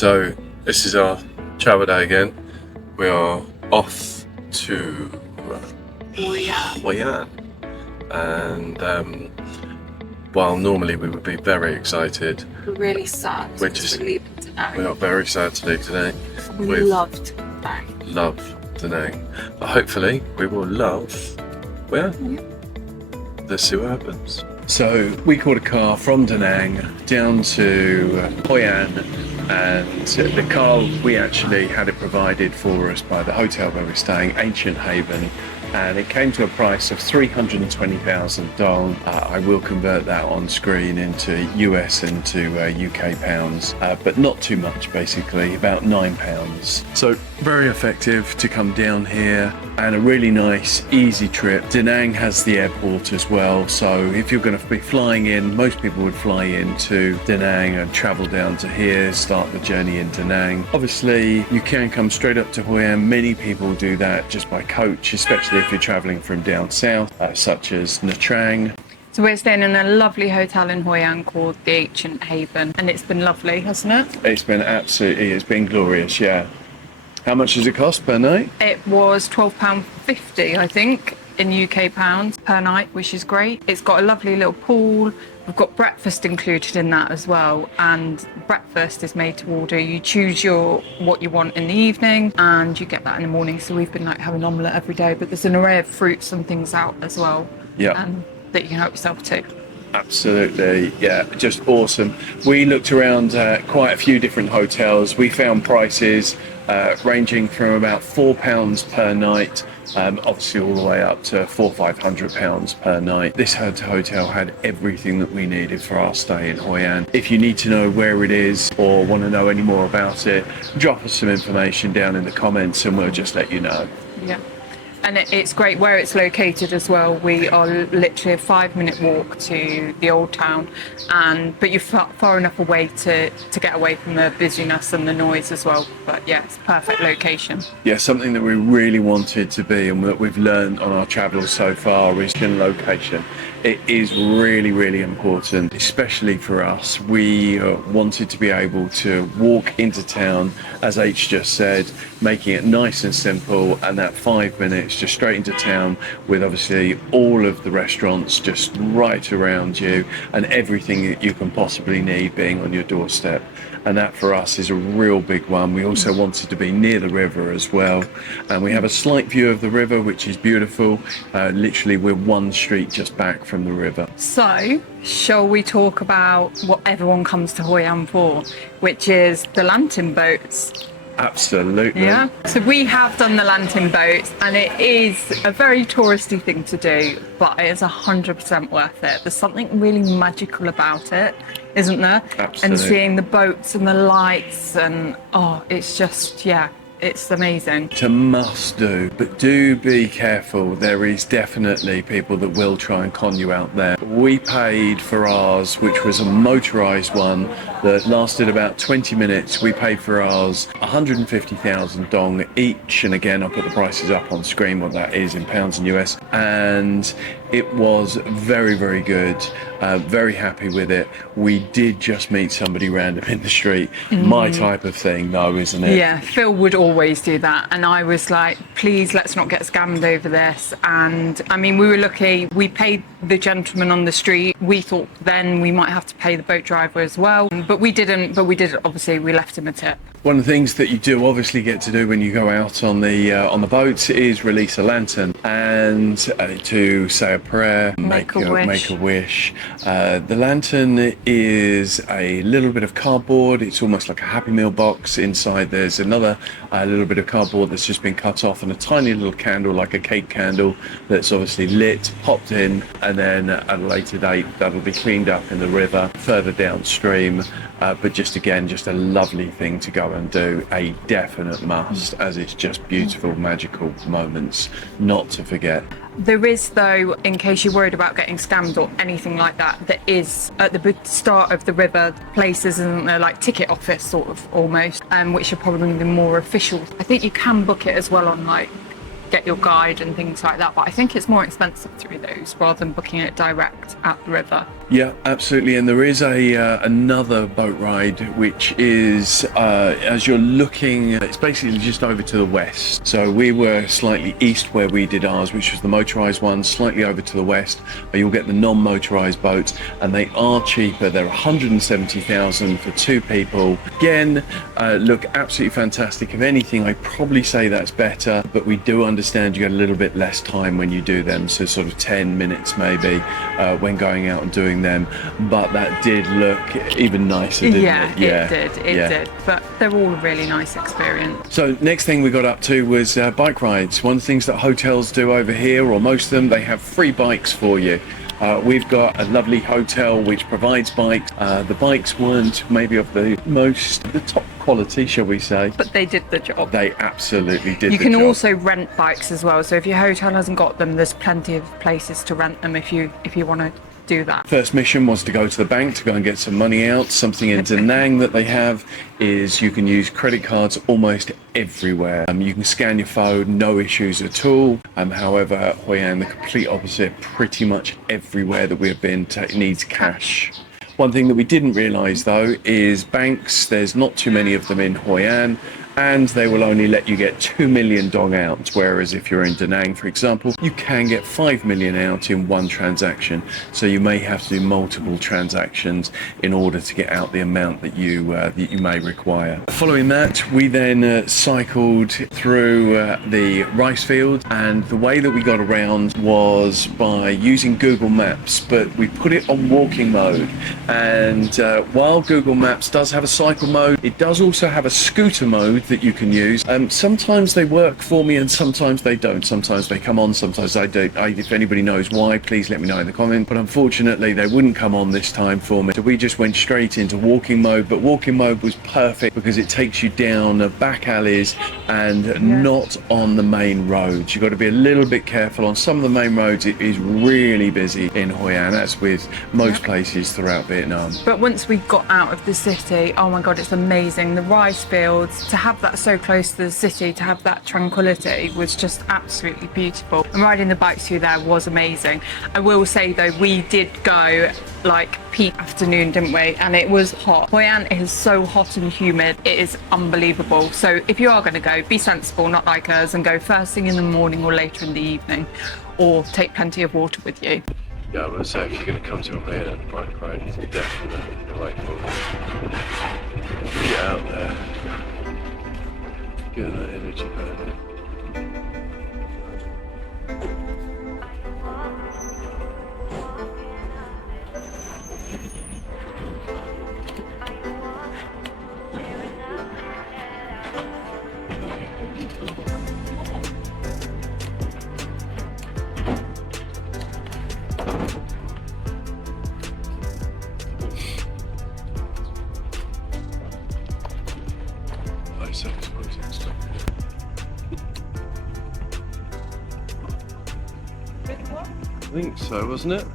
So this is our travel day again. We are off to Hoi An, and while normally we would be very excited, We're really sad. We're just- we're leaving today. we are very sad to leave today. We We've loved that. Love Danang, but hopefully we will love Hoi An. Yeah. Let's see what happens. So we called a car from Danang down to Hoi An, and the car we actually had it provided for us by the hotel where we're staying, Ancient Haven, and it came to a price of 320,000 dong. I will convert that on screen into US into UK pounds, but not too much, basically, about £9. So very effective to come down here, and a really nice, easy trip. Da Nang has the airport as well, so if you're going to be flying in, most people would fly into Da Nang and travel down to here, start the journey in Da Nang. Obviously, you can come straight up to Hoi An. Many people do that just by coach, especially if you're travelling from down south, such as Nha Trang. So we're staying in a lovely hotel in Hoi An called the Ancient Haven, and it's been lovely, hasn't it? It's been glorious, yeah. How much does it cost per night? It was £12.50, I think, in UK pounds per night, which is great. It's got a lovely little pool. We've got breakfast included in that as well, and breakfast is made to order. You choose what you want in the evening, and you get that in the morning. So we've been like having omelette every day, but there's an array of fruits and things out as well. Yeah. That you can help yourself to. Absolutely, yeah, just awesome. We looked around quite a few different hotels. We found prices ranging from about £4 per night, obviously all the way up to £400-500 per night. This hotel had everything that we needed for our stay in Hoi An. If you need to know where it is or want to know any more about it, drop us some information down in the comments and we'll just let you know. Yeah. And it's great where it's located as well. We are literally a 5-minute walk to the old town, but you're far enough away to get away from the busyness and the noise as well. But yeah, it's a perfect location. Yeah, something that we really wanted to be and that we've learned on our travels so far is in location. It is really, really important, especially for us. We wanted to be able to walk into town, as H just said, making it nice and simple, and that 5 minutes just straight into town with obviously all of the restaurants just right around you and everything that you can possibly need being on your doorstep. And that for us is a real big one. We also wanted to be near the river as well, and we have a slight view of the river, which is beautiful. Literally we're one street just back from the river. So shall we talk about what everyone comes to Hoi An for, which is the lantern boats? Absolutely. Yeah. So we have done the lantern boats, and it is a very touristy thing to do, but it is 100% worth it. There's something really magical about it, isn't there? Absolutely. And seeing the boats and the lights, and it's just, yeah, it's amazing. It's a must do, but do be careful. There is definitely people that will try and con you out there. We paid for ours, which was a motorised one that lasted about 20 minutes. We paid for ours 150,000 dong each, and again I'll put the prices up on screen what that is in pounds and US, and it was very, very good. Very happy with it. We did just meet somebody random in the street. My type of thing though, isn't it? Yeah, Phil would always do that, and I was like, please let's not get scammed over this. And I mean, we were lucky. We paid the gentleman on the street. We thought then we might have to pay the boat driver as well, but we didn't. But we did, obviously we left him a tip. One of the things that you do obviously get to do when you go out on the boats is release a lantern and to say a prayer, make a wish. The lantern is a little bit of cardboard. It's almost like a Happy Meal box. Inside there's another little bit of cardboard that's just been cut off, and a tiny little candle, like a cake candle, that's obviously lit, popped in, and then at a later date that'll be cleaned up in the river further downstream. But just a lovely thing to go and do, a definite must, as it's just beautiful, magical moments not to forget. There is, though, in case you're worried about getting scammed or anything like that, there is at the start of the river places, isn't there, like ticket office sort of almost, which are probably the more official. I think you can book it as well on like get your guide and things like that. But I think it's more expensive through those rather than booking it direct at the river. Yeah, absolutely. And there is another boat ride which is as you're looking, it's basically just over to the west. So we were slightly east where we did ours, which was the motorized one. Slightly over to the west, you'll get the non-motorized boats, and they are cheaper. They're 170,000 for 2 people. Again, look absolutely fantastic. If anything, I'd probably say that's better, but we do understand you get a little bit less time when you do them, so sort of 10 minutes maybe when going out and doing them. But that did look even nicer, didn't it? Yeah, it did. But they're all a really nice experience. So next thing we got up to was bike rides. One of the things that hotels do over here, or most of them, they have free bikes for you. We've got a lovely hotel which provides bikes. The bikes weren't maybe of the top quality, shall we say. But they did the job. They absolutely did the job. You can also rent bikes as well. So if your hotel hasn't got them, there's plenty of places to rent them if you want to do that. First mission was to go to the bank to go and get some money out. Something in Da Nang that they have is you can use credit cards almost everywhere. You can scan your phone, no issues at all. However, Hoi An, the complete opposite, pretty much everywhere that we've been needs cash. One thing that we didn't realise though is banks, there's not too many of them in Hoi An, and they will only let you get 2 million dong out, whereas if you're in Da Nang, for example, you can get 5 million out in one transaction. So you may have to do multiple transactions in order to get out the amount that you may require. Following that, we then cycled through the rice field, and the way that we got around was by using Google Maps, but we put it on walking mode. And while Google Maps does have a cycle mode, it does also have a scooter mode that you can use. Sometimes they work for me and sometimes they don't. Sometimes they come on, sometimes they don't. If anybody knows why, please let me know in the comment. But unfortunately, they wouldn't come on this time for me. So we just went straight into walking mode, but walking mode was perfect because it takes you down back alleys and not on the main roads. You've got to be a little bit careful. On some of the main roads, it is really busy in Hoi An, as with most places throughout Vietnam. But once we got out of the city, oh my God, it's amazing. The rice fields, to have that so close to the city, to have that tranquility was just absolutely beautiful. And riding the bikes through there was amazing. I will say though, we did go like peak afternoon, didn't we? And it was hot. Hoi An is so hot and humid, it is unbelievable. So if you are going to go, be sensible, not like us, and go first thing in the morning or later in the evening, or take plenty of water with you. Yeah, I was going to say, if you're going to come to a bike ride, it's definitely the right move. Get out there. Get that energy burning. I think so, wasn't it?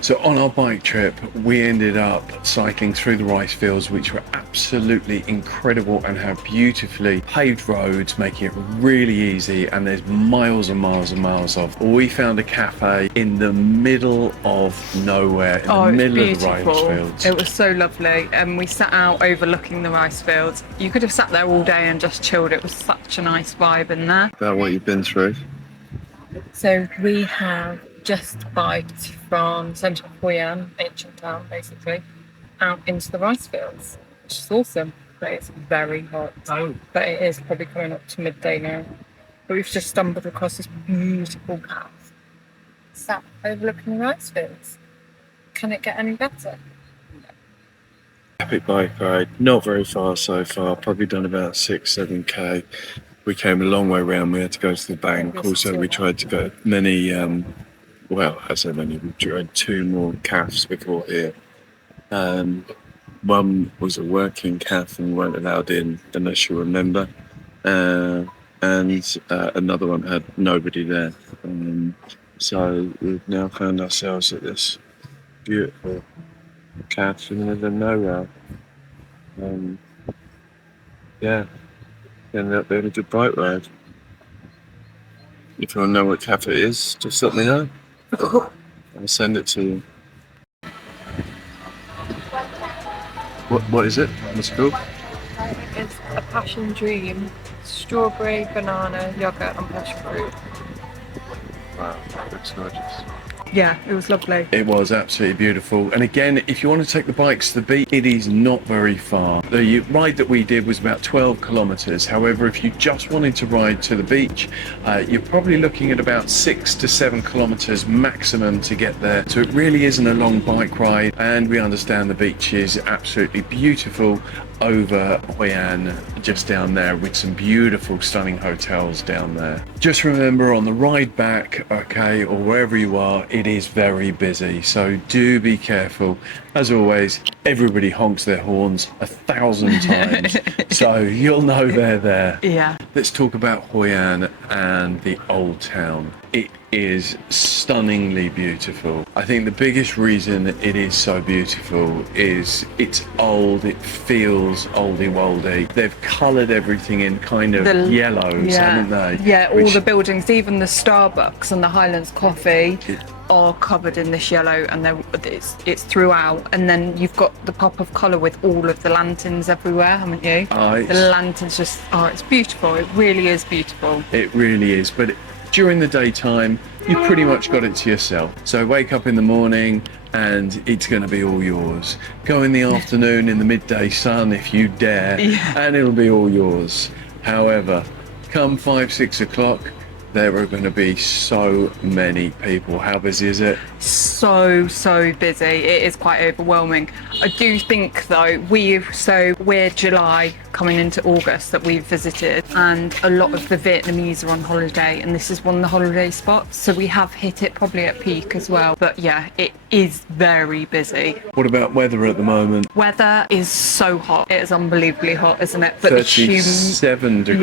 So on our bike trip, we ended up cycling through the rice fields, which were absolutely incredible and have beautifully paved roads, making it really easy. And there's miles and miles and miles of. We found a cafe in the middle of nowhere, in the middle of the rice fields. It was so lovely. And we sat out overlooking the rice fields. You could have sat there all day and just chilled. It was such a nice vibe in there. About what you've been through. So we have just biked from centre of Hoi An, ancient town basically, out into the rice fields, which is awesome. But it's very hot. But it is probably coming up to midday now. But we've just stumbled across this beautiful path, sat overlooking the rice fields. Can it get any better? Epic bike ride, not very far so far, probably done about 6-7k. We came a long way round, we had to go to the bank. Also, we tried to go many, I say many, we tried 2 more cafes before here. One was a working cafe and we weren't allowed in unless you remember. And another one had nobody there. So we've now found ourselves at this beautiful cafe in the middle of nowhere. Yeah. Ended up being a good bike ride. If you want to know what cafe it is, just let me know. I'll send it to you. What is it? What's it called? It's a passion dream. Strawberry, banana, yogurt and passion fruit. Wow, that looks gorgeous. Yeah, it was lovely. It was absolutely beautiful. And again, if you want to take the bikes to the beach, it is not very far. The ride that we did was about 12 kilometers. However, if you just wanted to ride to the beach, you're probably looking at about 6 to 7 kilometers maximum to get there. So it really isn't a long bike ride. And we understand the beach is absolutely beautiful over Hoi An, just down there, with some beautiful, stunning hotels down there. Just remember, on the ride back, okay, or wherever you are, it is very busy, so do be careful. As always, everybody honks their horns 1,000 times, so you'll know they're there. Yeah. Let's talk about Hoi An and the old town. It is stunningly beautiful. I think the biggest reason it is so beautiful is it's old, it feels oldie-woldy. They've coloured everything in kind of yellows, haven't they? Yeah, all the buildings, even the Starbucks and the Highlands Coffee are covered in this yellow, and it's throughout. And then you've got the pop of colour with all of the lanterns everywhere, haven't you? The lanterns just, it's beautiful. It really is beautiful. It really is, but during the daytime, you pretty much got it to yourself. So wake up in the morning and it's going to be all yours. Go in the afternoon in the midday sun if you dare, and it'll be all yours. However, come 5, 6 o'clock, there are going to be so many people. How busy is it? So busy. It is quite overwhelming. I do think though, we're July coming into August that we've visited, and a lot of the Vietnamese are on holiday, and this is one of the holiday spots, so we have hit it probably at peak as well. But yeah, it is very busy. What about weather at the moment? Weather is so hot. It is unbelievably hot, isn't it? But 37 degrees.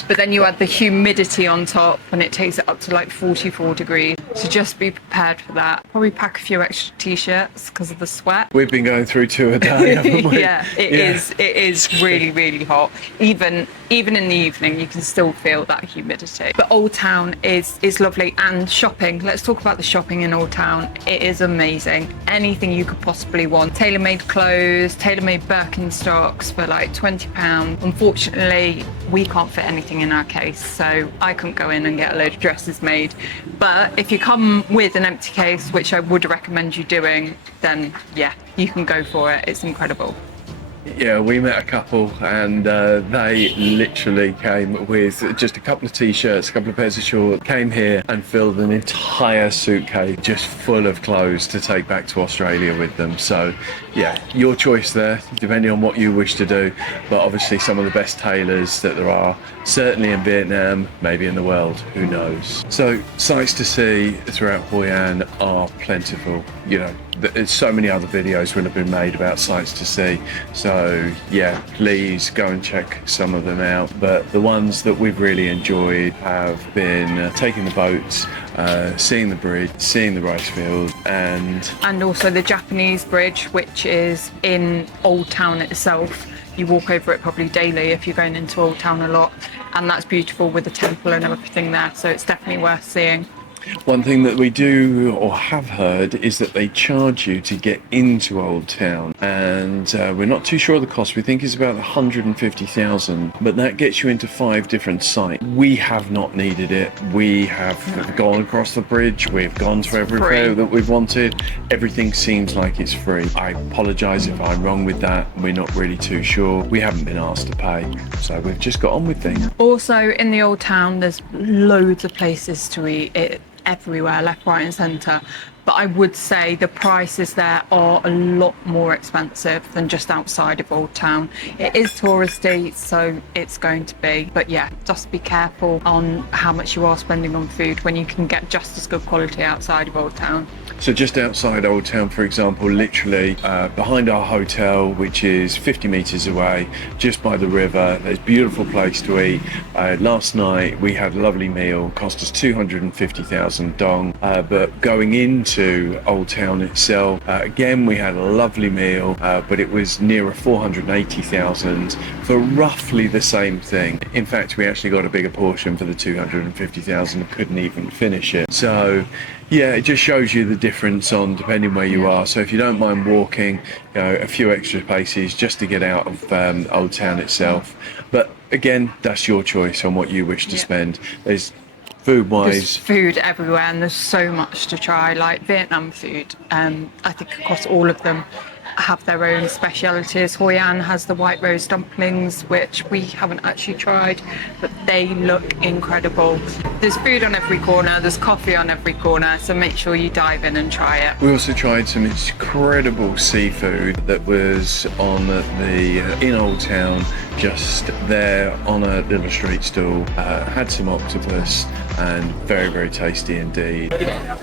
Yeah, but then you add the humidity on top and it takes it up to like 44 degrees. So just be prepared for that. Probably pack a few extra t-shirts because of the sweat. We've been going through 2 a day, haven't we? Yeah, it is really hot. Even in the evening, you can still feel that humidity. But Old Town is lovely. And shopping. Let's talk about the shopping in Old Town. It is amazing. Anything you could possibly want. Tailor-made clothes, tailor-made Birkenstocks for like £20. Unfortunately, we can't fit anything in our case, so I couldn't go in and get a load of dresses made. But if you come with an empty case, which I would recommend you doing, then yeah, you can go for it. It's incredible. Yeah, we met a couple and they literally came with just a couple of t-shirts, a couple of pairs of shorts, came here and filled an entire suitcase just full of clothes to take back to Australia with them. So yeah, your choice there, depending on what you wish to do. But obviously some of the best tailors that there are, certainly in Vietnam, maybe in the world, who knows. So sights to see throughout Hoi An are plentiful. You know, there's so many other videos will have been made about sights to see, so yeah, please go and check some of them out. But the ones that we've really enjoyed have been taking the boats, seeing the bridge, seeing the rice field, and also the Japanese bridge, which is in Old Town itself. You walk over it probably daily if you're going into Old Town a lot, and that's beautiful with the temple and everything there, so it's definitely worth seeing. One thing that we do or have heard is that they charge you to get into Old Town, and we're not too sure of the cost. We think it's about 150,000, but that gets you into 5 different sites. We have not needed it. We have gone across the bridge. We've gone to everywhere that we've wanted. Everything seems like it's free. I apologise if I'm wrong with that. We're not really too sure. We haven't been asked to pay, so we've just got on with things. Also in the Old Town, there's loads of places to eat. Everywhere, left, right and centre, but I would say the prices there are a lot more expensive than just outside of Old Town. It is touristy, so it's going to be, but yeah, just be careful on how much you are spending on food when you can get just as good quality outside of Old Town. So just outside Old Town, for example, literally behind our hotel, which is 50 metres away, just by the river, there's a beautiful place to eat. Last night we had a lovely meal, cost us 250,000 50,000 dong. But going into Old Town itself, again, we had a lovely meal, but it was nearer 480,000 for roughly the same thing. In fact, we actually got a bigger portion for the 250,000 and couldn't even finish it. So yeah, it just shows you the difference on depending where you are. So if you don't mind walking, a few extra paces just to get out of Old Town itself. But again, that's your choice on what you wish to spend. There's There's food-wise, food everywhere, and there's so much to try, like Vietnam food. I think across all of them have their own specialities. Hoi An has the white rose dumplings, which we haven't actually tried, but they look incredible. There's food on every corner, there's coffee on every corner, so make sure you dive in and try it. we also tried some incredible seafood that was on in Old Town, just there on a little street stall. Had some octopus and very, very tasty indeed.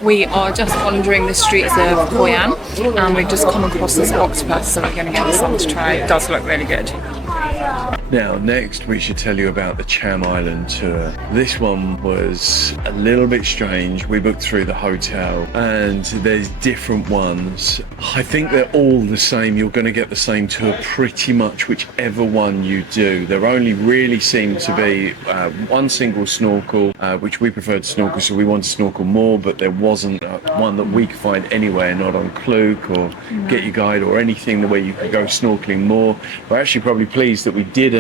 We are just wandering the streets of Hoi An and we've just come across this octopus, so we're going to get this one to try. It does look really good. Now, next we should tell you about the Cham Island tour. This one was a little bit strange. We booked through the hotel and there's different ones. I think they're all the same. You're going to get the same tour pretty much whichever one you do. There only really seemed to be one single snorkel, which we preferred to snorkel, so we wanted to snorkel more, but there wasn't one that we could find anywhere, not on Klook or Get Your Guide or anything where you could go snorkeling more. We're actually probably pleased that we didn't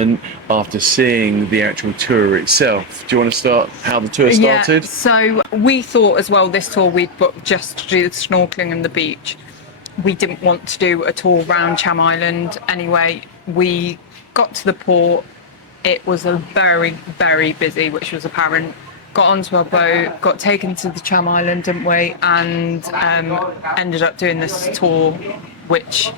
after seeing the actual tour itself. Do you want to start how the tour started? Yeah, so we thought as well this tour we'd booked just to do the snorkeling and the beach. We didn't want to do a tour around Cham Island anyway. We got to the port, it was a very, very busy, which was apparent. Got onto our boat, got taken to the Cham Island, didn't we? And ended up doing this tour, which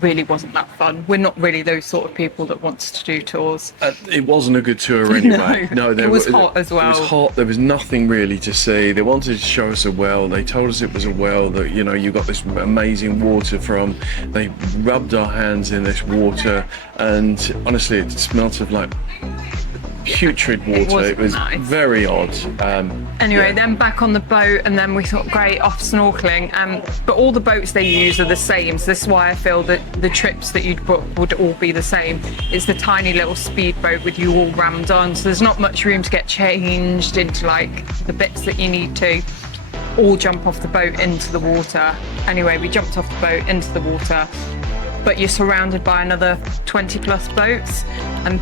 really wasn't that fun. We're not really those sort of people that wants to do tours. It wasn't a good tour anyway. No, it was hot as well. It was hot. There was nothing really to see. They wanted to show us a well. They told us it was a well that, you got this amazing water from. They rubbed our hands in this water and honestly it smelt of like putrid water. It was nice. Very odd. Anyway, then back on the boat, and then we thought, great, off snorkeling. But all the boats they use are the same, so this is why I feel that the trips that you'd book would all be the same. It's the tiny little speedboat with you all rammed on, so there's not much room to get changed into like the bits that you need to. All jump off the boat into the water. Anyway, we jumped off the boat into the water, but you're surrounded by another 20 plus boats, and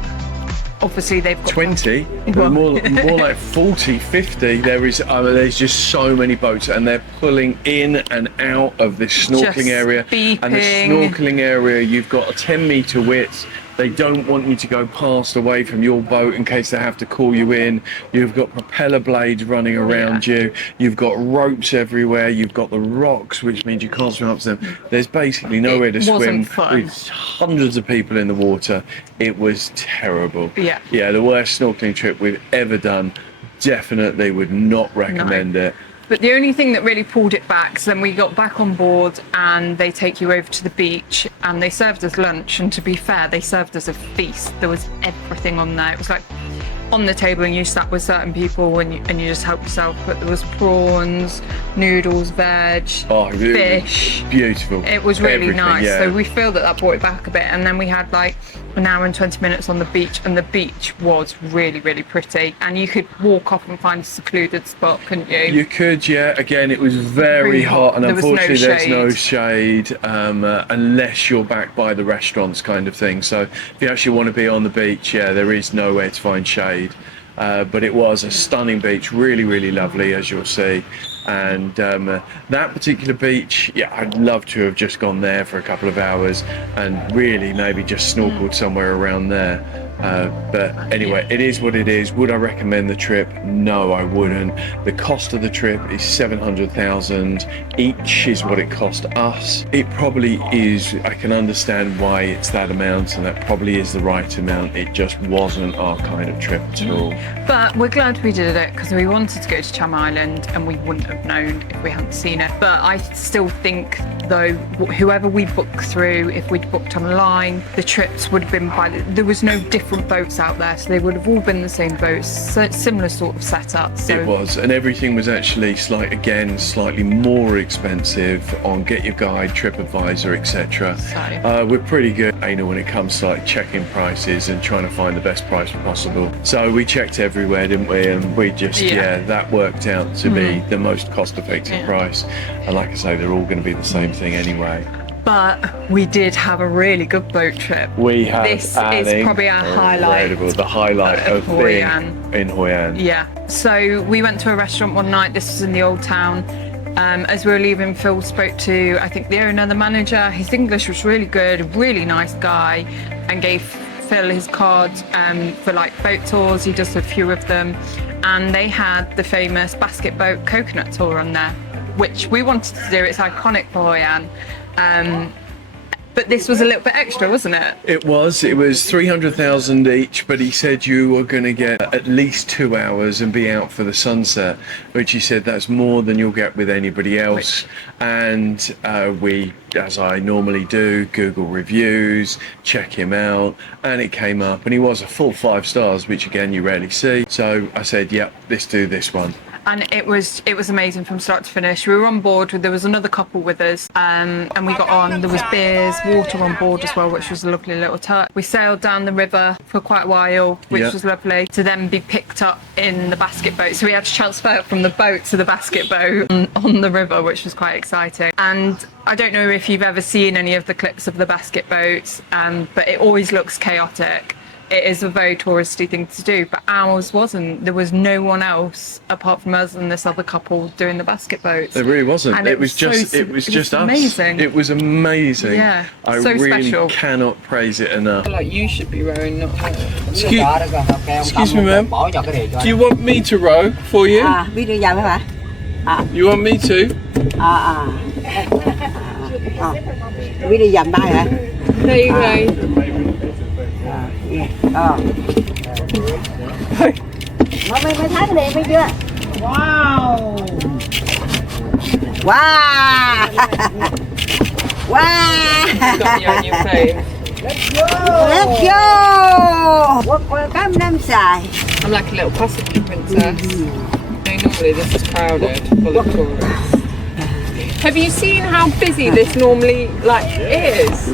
obviously they've got 20, more like 40, 50. There's just so many boats and they're pulling in and out of this snorkeling Just area. beeping. And the snorkeling area, you've got a 10-meter width. They don't want you to go past away from your boat in case they have to call you in. You've got propeller blades running around you. You've got ropes everywhere. You've got the rocks, which means you can't swim up to them. There's basically nowhere to swim. Fun. With hundreds of people in the water. It was terrible. Yeah. Yeah, the worst snorkeling trip we've ever done. Definitely would not recommend it. But the only thing that really pulled it back, so then we got back on board and they take you over to the beach and they served us lunch, and to be fair, they served us a feast. There was everything on there. It was like on the table and you sat with certain people and you just help yourself, but there was prawns, noodles, veg, fish. Beautiful. It was really Everything, nice. yeah. So we feel that brought it back a bit, and then we had like an hour and 20 minutes on the beach, and the beach was really, really pretty, and you could walk off and find a secluded spot, couldn't you? You could, yeah. Again, it was very hot, and There was no unfortunately there's no shade. shade unless you're back by the restaurants kind of thing. So if you actually want to be on the beach, yeah, there is nowhere to find shade. But it was a stunning beach, really, really lovely, as you'll see. And that particular beach, yeah, I'd love to have just gone there for a couple of hours and really maybe just snorkeled somewhere around there. But anyway, it is what it is. Would I recommend the trip? No, I wouldn't. The cost of the trip is 700,000 each is what it cost us. It probably is. I can understand why it's that amount, and that probably is the right amount. It just wasn't our kind of trip at all. But we're glad we did it because we wanted to go to Cham Island and we wouldn't have known if we hadn't seen it. But I still think though, whoever we booked through, if we'd booked online, the trips would have been there was no different boats out there, so they would have all been the same boats, so similar sort of setup. So it was, and everything was actually slightly more expensive on Get Your Guide, TripAdvisor, etc. We're pretty good, anal, when it comes to like checking prices and trying to find the best price possible. So we checked everywhere, didn't we? And we just that worked out to be the most cost-effective price. And like I say, they're all going to be the same thing anyway. But we did have a really good boat trip. We had this is probably our highlight. The highlight of Hoi being An. in Hoi An. Yeah. So we went to a restaurant one night. This was in the old town. As we were leaving, Phil spoke to, I think, the owner, the manager. His English was really good, a really nice guy, and gave Phil his card for like boat tours. He does a few of them, and they had the famous basket boat coconut tour on there, which we wanted to do. It's iconic for Hoi An. But this was a little bit extra, wasn't it? It was 300,000 each, but he said you were going to get at least 2 hours and be out for the sunset, which he said that's more than you'll get with anybody else. And we, as I normally do, Google reviews, check him out, and it came up, and he was a full 5 stars, which again you rarely see. So I said, yep, let's do this one. And it was amazing from start to finish. We were on board there was another couple with us, and we got on. There was beers, water on board as well, which was a lovely little touch. We sailed down the river for quite a while, which was lovely, to then be picked up in the basket boat. So we had to transfer from the boat to the basket boat on the river, which was quite exciting. And I don't know if you've ever seen any of the clips of the basket boats, but it always looks chaotic. It is a very touristy thing to do, but ours wasn't. There was no one else apart from us and this other couple doing the basket boats. There really wasn't. And it was just us. Amazing. It was amazing. Yeah, I so really special. cannot praise it enough. Like you should be rowing, not her. Excuse me, ma'am. Do you want me to row for you? Biết đi dầm hả bà? You want me to? Biết đi dầm ba hả? There you go. Mày thấy cái đèn hay chưa? Wow. Wow. Wow. Got you on your phone. Let's go. Welcome Nam Sai. I'm like a little passenger princess. No, normally this is crowded, full of tourists. Have you seen how busy this normally is?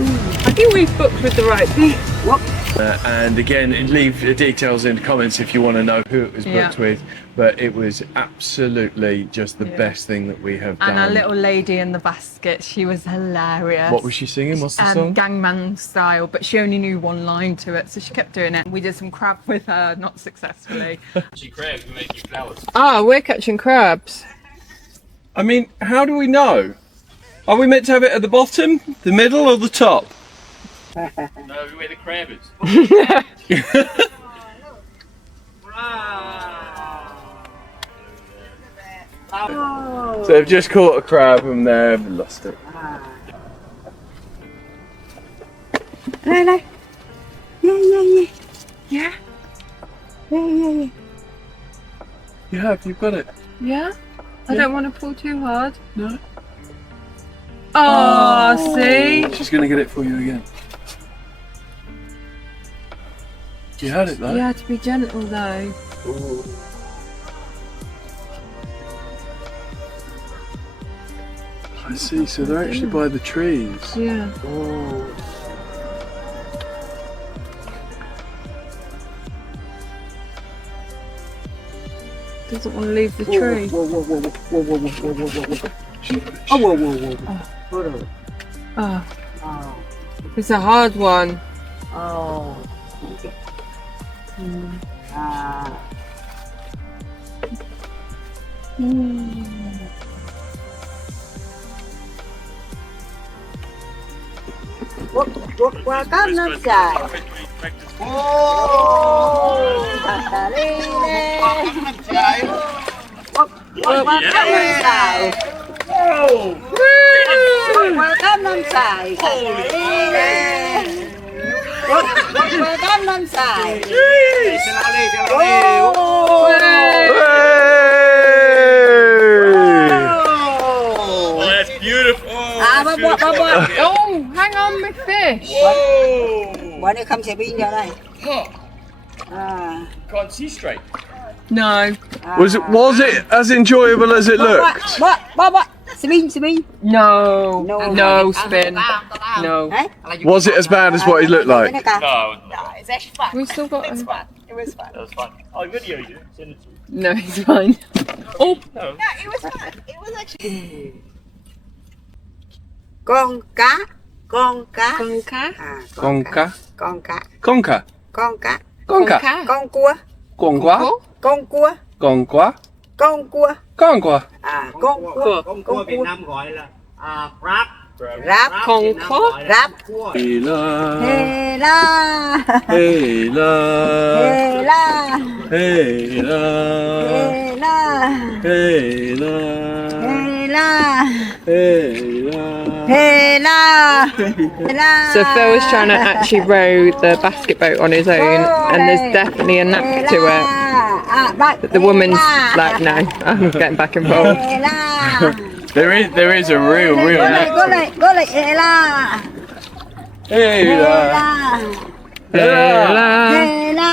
I think we've booked with the right thing. And again, leave the details in the comments if you want to know who it was booked with. But it was absolutely just the best thing that we have done. And a little lady in the basket, she was hilarious. What was she singing? What's the song? Gangman style, but she only knew one line to it, so she kept doing it. We did some crab with her, not successfully. Crabs making flowers. Ah, we're catching crabs. I mean, how do we know? Are we meant to have it at the bottom, the middle, or the top? No, where the crab is. So they've just caught a crab and they've lost it. Đây đây. Yeah. Yeah? Yeah. You have, you've got it. Yeah? I don't want to pull too hard. No. Oh, see? She's going to get it for you again. You had it though. You had to be gentle though. Ooh. I see, so they're actually by the trees. Yeah. Oh. Doesn't want to leave the tree. Oh, it's a hard one. Oh. Welcome Nam Sai. Welcome Nam Sai. Welcome Nam Sai. Welcome Nam Sai. Oh, that's beautiful. Oh, hang on, my fish. Bọn này không sẽ pin vào đây. Can't see straight. No. Was it as enjoyable as it looked? Bọ. Spin. No. No. No spin. No. Đấy. Was it as bad as what it looked like? No, It's actually fun. We've still got. It was fun. that was fun. I videoed you. Send it to you. No, it's fine. Oh. No. No, it was fun. It was actually. Con cá. Con cá. À, Con cá. Con cá. Con cá. Con cá. Con cá. Con cua. Con quá. Con cua. Con quá. Con cua. Con quá. À, con cua. Con cua Việt Nam gọi là crab. Ráp. Con khó. Ráp. Hey la. Hê la. Hey la. Hê la. Hey la. Hê la. Hey la. Hê la. Hey la. Hê la. Hê la. So Phil is trying to actually row the basket boat on his own, and there's definitely a knack to it. But the woman's like, no, I'm getting back involved. Hê la. There is a real Go knack. lại. Hê la. Hey Hê la. la. Hey la. Hê la.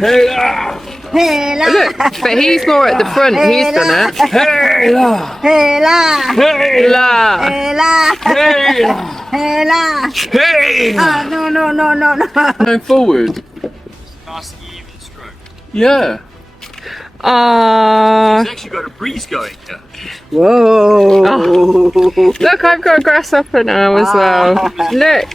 Hey la. Hê la. Look, but he's more at the front. He's done it. Hey la. Hê la. Hey la. La. Hê la. Hey la. Hê la. Hey la. Ah, no. Going forward. Nice even stroke. Yeah. It's actually got a breeze going here. Whoa. Look, I've got a grasshopper now as well. Look.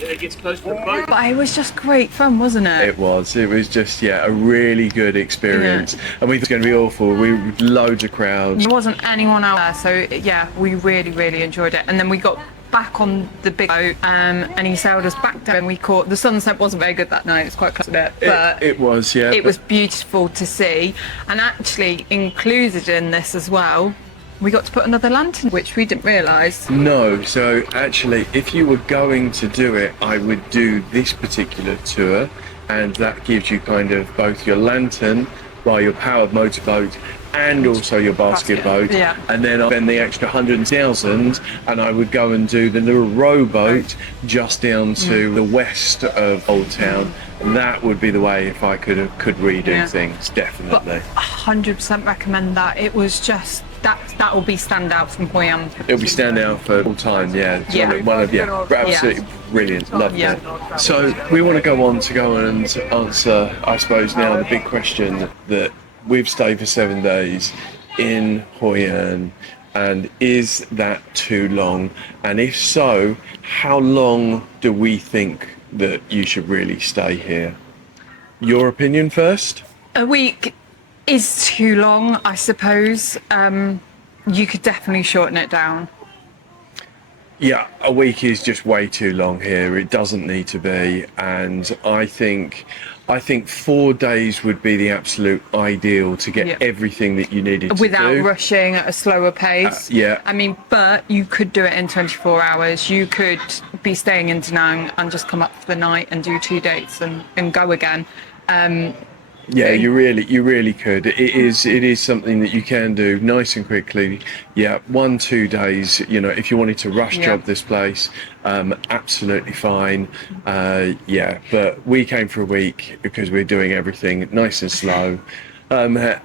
It gets close to the boat. But it was just great fun, wasn't it? It was just, a really good experience. And we thought it was going to be awful. We loads of crowds. There wasn't anyone out there, so yeah, we really enjoyed it. And then we got back on the big boat, and he sailed us back down. And we caught the sunset. Wasn't very good that night. It's quite close to it, but It was, yeah. it was beautiful to see. And actually included in this as well, we got to put another lantern, which we didn't realise. No, so actually, if you were going to do it, I would do this particular tour, and that gives you kind of both your lantern by your powered motorboat and also your basket boat, yeah. and then I'll spend the extra 100,000 and I would go and do the little rowboat just down to the west of Old Town. That would be the way if I could redo Yeah. things, But definitely. 100% recommend that. It was just that will be standout from Hoi An. It'll be standing out for all time, yeah. It's Yeah. one of absolutely brilliant, loved Yeah. it. So we want to go on and answer, I suppose now the big question that we've stayed for 7 days in Hoi An, and is that too long? And if so, how long do we think that you should really stay here? Your opinion first? A week is too long, I suppose. You could definitely shorten it down. Yeah, a week is just way too long here. It doesn't need to be, and I think 4 days would be the absolute ideal to get Yeah. everything that you needed to Without do. rushing at a slower pace. Yeah. I mean, but you could do it in 24 hours. You could be staying in Da Nang and just come up for the night and do 2 dates and go again. Yeah, you really could. It is something that you can do nice and quickly. Yeah, 1-2 days. You know, if you wanted to rush Yeah. job this place, absolutely fine. Yeah, but we came for a week because we're doing everything nice and slow.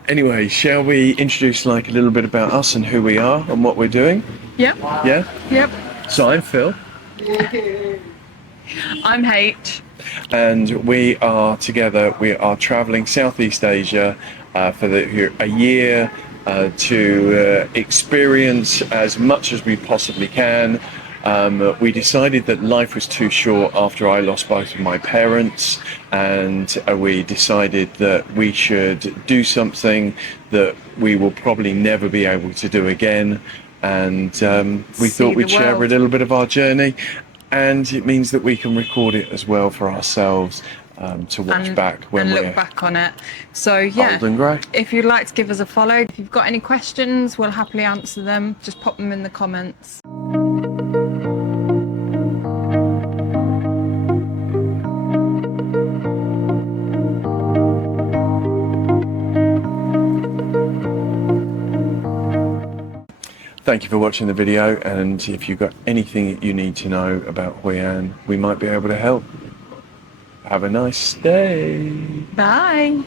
Anyway, shall we introduce like a little bit about us and who we are and what we're doing? Yep. Yeah. Yep. So I'm Phil, I'm H. and we are together. We are travelling Southeast Asia for a year to experience as much as we possibly can. We decided that life was too short after I lost both of my parents, and we decided that we should do something that we will probably never be able to do again. And we See thought we'd the share a world. little bit of our journey, and it means that we can record it as well for ourselves to watch back when and we're look back on it. So yeah, old and grey. if you'd like to give us a follow, if you've got any questions, we'll happily answer them. Just pop them in the comments. Thank you for watching the video, and if you've got anything that you need to know about Hoi An, we might be able to help. Have a nice day. Bye.